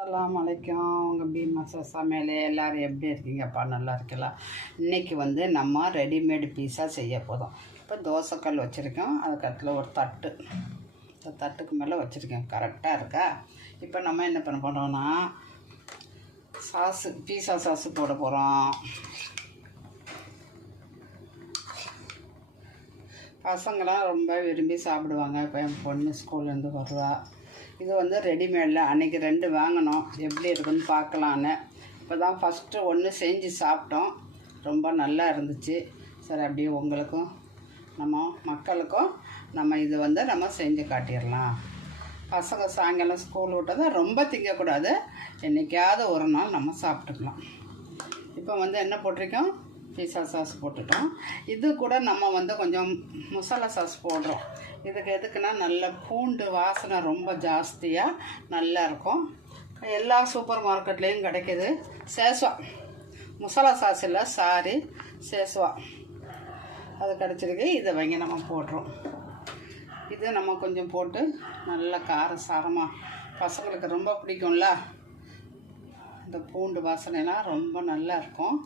அஸ்ஸலாமு அலைக்கும். உங்கள் பீமாசா சமையல் எல்லோரும் எப்படி இருக்கீங்கப்பா? நல்லா இருக்கலாம். இன்றைக்கி வந்து நம்ம ரெடிமேடு பீஸா செய்ய போதும். இப்போ தோசைக்கல் வச்சுருக்கோம், அதுக்கத்தில் ஒரு தட்டு, இந்த தட்டுக்கு மேலே வச்சுருக்கேன். கரெக்டாக இருக்கா? இப்போ நம்ம என்ன பண்ண போகிறோம்னா பீஸா சாஸு போட போகிறோம். பசங்களாம் ரொம்ப விரும்பி சாப்பிடுவாங்க. இப்போ என் பொண்ணு ஸ்கூல்லேருந்து வருவா. இது வந்து ரெடிமேடில் அன்றைக்கி 2 வாங்கினோம். எப்படி இருக்குன்னு பார்க்கலான்னு. இப்போ தான் ஃபஸ்ட்டு ஒன்று செஞ்சு சாப்பிட்டோம். ரொம்ப நல்லா இருந்துச்சு. சரி, அப்படியே உங்களுக்கும் நம்ம மக்களுக்கும் நம்ம இது வந்து நம்ம செஞ்சு காட்டிடலாம். பசங்க சாயங்காலம் ஸ்கூல் விட்டதை ரொம்ப திங்கக்கூடாது. என்றைக்காவது ஒரு நாள் நம்ம சாப்பிட்டுக்கலாம். இப்போ வந்து என்ன போட்டிருக்கோம்? பீஸா சாஸ் போட்டுட்டோம். இது கூட நம்ம வந்து கொஞ்சம் மசாலா சாஸ் போடுறோம். இதுக்கு எதுக்குன்னா நல்ல பூண்டு வாசனை ரொம்ப ஜாஸ்தியாக நல்லா இருக்கும். எல்லா சூப்பர் மார்க்கெட்லேயும் கிடைக்கிது. சேஸ்வா மசாலா சாஸ் இல்லை, சேஸ்வா அது கிடச்சிருக்கு. இதை வாங்கி நம்ம போடுறோம். இது நம்ம கொஞ்சம் போட்டு நல்ல காரசாரமாக பசங்களுக்கு ரொம்ப பிடிக்கும்ல. இந்த பூண்டு வாசனைலாம் ரொம்ப நல்லா இருக்கும்.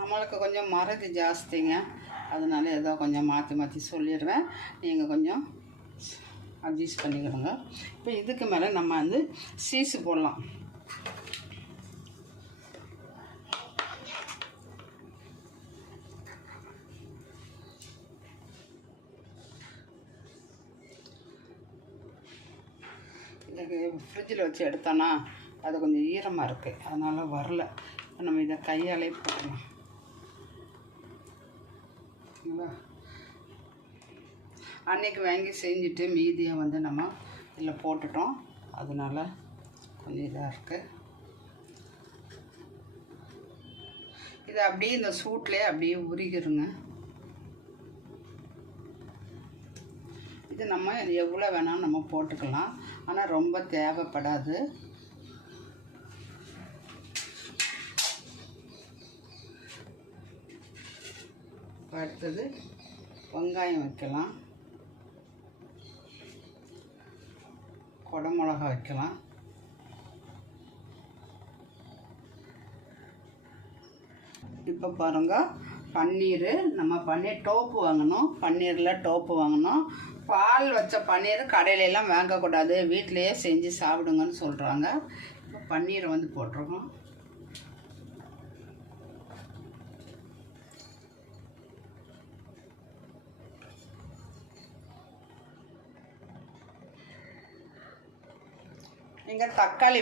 நம்மளுக்கு கொஞ்சம் மறதி ஜாஸ்திங்க, அதனால ஏதோ கொஞ்சம் மாற்றி சொல்லிடுவேன். நீங்கள் கொஞ்சம் அட்ஜஸ்ட் பண்ணிக்கிடுங்க. இப்போ இதுக்கு மேலே நம்ம வந்து சீஸு போடலாம். இதுக்கு ஃப்ரிட்ஜில் வச்சு எடுத்தோன்னா அது கொஞ்சம் ஈரமாக இருக்குது, அதனால் வரல. இப்போ நம்ம இதை கையாலே போடலாம். அன்றைக்கி வாங்கி செஞ்சுட்டு மீதியை வந்து நம்ம இதில் போட்டுட்டோம். அதனால் கொஞ்சம் இதாக இருக்குது. இதை அப்படியே இந்த சூட்லேயே அப்படியே உருகிருங்க. இது நம்ம எவ்வளோ வேணாலும் நம்ம போட்டுக்கலாம், ஆனால் ரொம்ப தேவைப்படாது. அடுத்தது வெங்காயம் வைக்கலாம், குடமிளகா வைக்கலாம். இப்போ பாருங்கள், நம்ம பன்னீர் டோப்பு வாங்கணும். பன்னீரில் டோப்பு வாங்கணும். பால் வச்ச பன்னீர் கடையிலெல்லாம் வாங்கக்கூடாது, வீட்டிலையே செஞ்சு சாப்பிடுங்கன்னு சொல்கிறாங்க. இப்போ பன்னீரை வந்து போட்டிருக்கோம். நீங்கள் தக்காளி